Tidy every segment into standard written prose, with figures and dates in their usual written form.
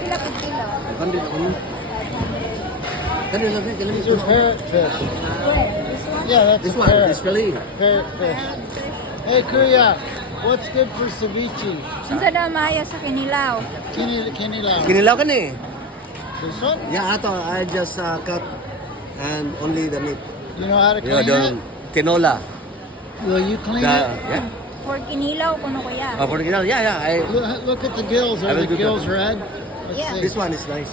Pila po kilo? 500 ako nun. Kanina lang, These are parrot fish. Yeah, that's This a one, parrot. this belly. Parrot fish. Hey, Kuya, what's good for ceviche? Unsa daw maayo sa kinilaw? Kinilaw. Kinilaw ka ni. This one? Yeah, ato, I just cut and only the meat. You know how to Yeah, clean it? the tinola. Will you clean The, it? yeah. For kinilaw kuno kuya. For the kinola, yeah, yeah. Look at the gills. I Are will the do gills that. red? Let's Yeah. see. This one is nice.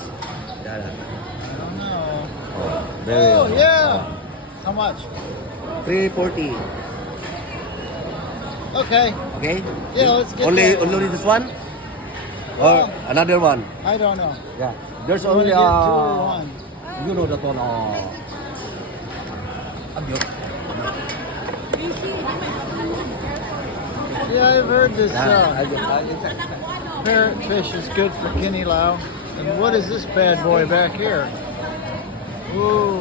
Yeah, yeah. I don't know. Oh, very Oh, yeah. How much? 340. Okay. Okay? Yeah, let's get only that. only this one? Or Oh. another one? I don't know. Yeah. There's You wanna only get two or one? you know that one. Abyo. Yeah, I've heard this Yeah, parrot fish is good for kinilaw. And what is this bad boy back here? Ooh.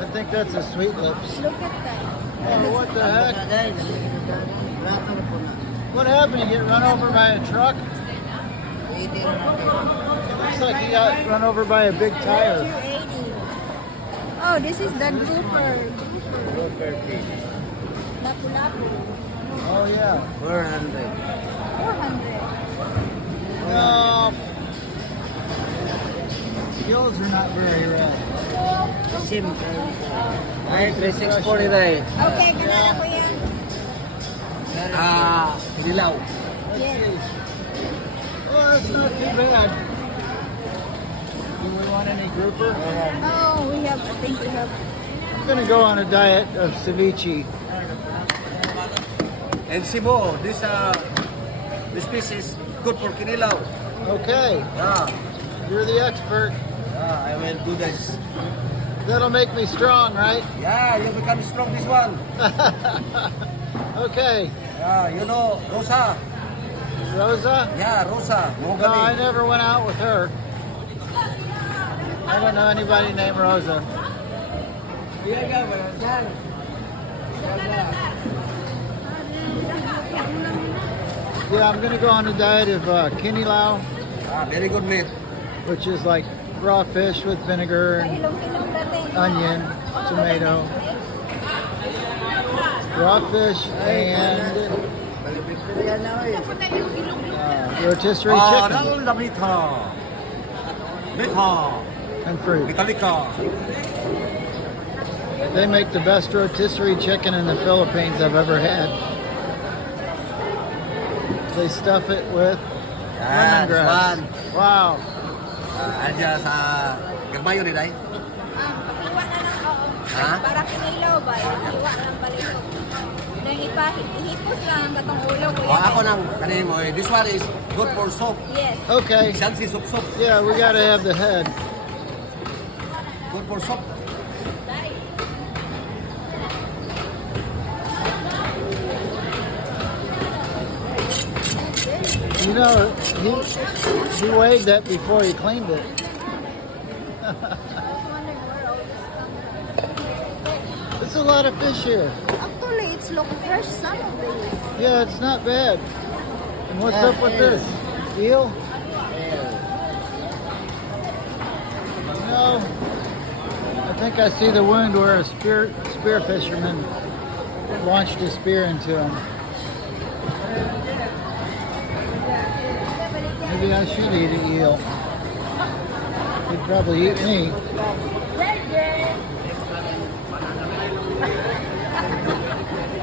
I think that's a sweet lips. Look at that. Oh, what the heck? What happened? You get run over by a truck? It looks like he got run over by a big tire. 280. Oh, this is the grouper. Lapu-lapu. Oh, yeah. 400. 400. No. Gills are not very red. Sim. Ay, 3640 rin. Okay, kanana ko yan. Dilaw. Yes. Oh, that's not too bad. Do we want any grouper? Oh, we have, I think we have. I'm going to go on a diet of ceviche. And Cebu, this species good for kinilaw. Okay. Yeah. You're the expert. Yeah, I will do this. That'll make me strong, right? Yeah, you become strong this one. Okay. Yeah, you know, Rosa. Rosa? Yeah, Rosa. No, I Mahogany. never went out with her. I don't know anybody named Rosa. Yeah, I'm going to go on a diet of kinilaw, Very good meat. which is like raw fish with vinegar and Ilong-ilong dati. onion, tomato, raw fish, and rotisserie chicken 나는 나 미타. 미타. and fruit. 미타니까. They make the best rotisserie chicken in the Philippines I've ever had. They stuff it with lemongrass. Wow. Aja sa Germayo ni Day. Pakiwa na lang, oo. Ha? Para kinilaw ba? Pakiwa lang balik. Nang ihipos lang katong ulo ko. O ako nang kanin mo. This one is good for soup. Yes. Okay. Shansi soup soup. Yeah, we gotta have the head. Good for soup. You know, he weighed that before he cleaned it. It's a lot of fish here. Actually, it's look fresh, some of these. Yeah, it's not bad. And what's up with this? Eel? No. I think I see the wound where a spear fisherman launched a spear into him. Maybe I should eat an eel. He'd probably eat me.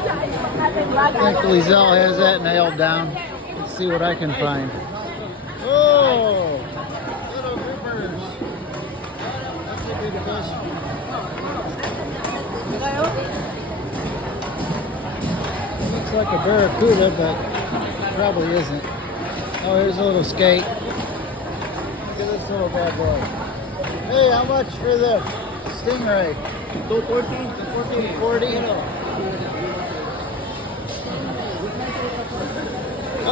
I think Lizelle has that nailed down. Let's see what I can find. Oh, little groupers. That's a big fish. Looks like a barracuda, but probably isn't. Oh, here's a little skate. Look at this little bad boy. Hey, how much for the stingray? 240. 240.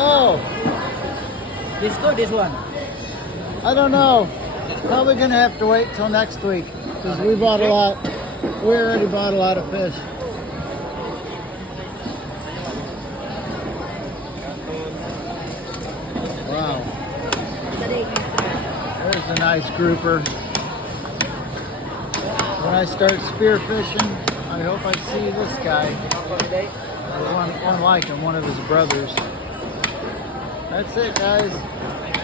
Oh, This good, this one. I don't know. Probably gonna have to wait till next week because we bought a lot. We already bought a lot of fish. a nice grouper. When I start spearfishing, I hope I see this guy. Or one like him, one of his brothers. That's it, guys.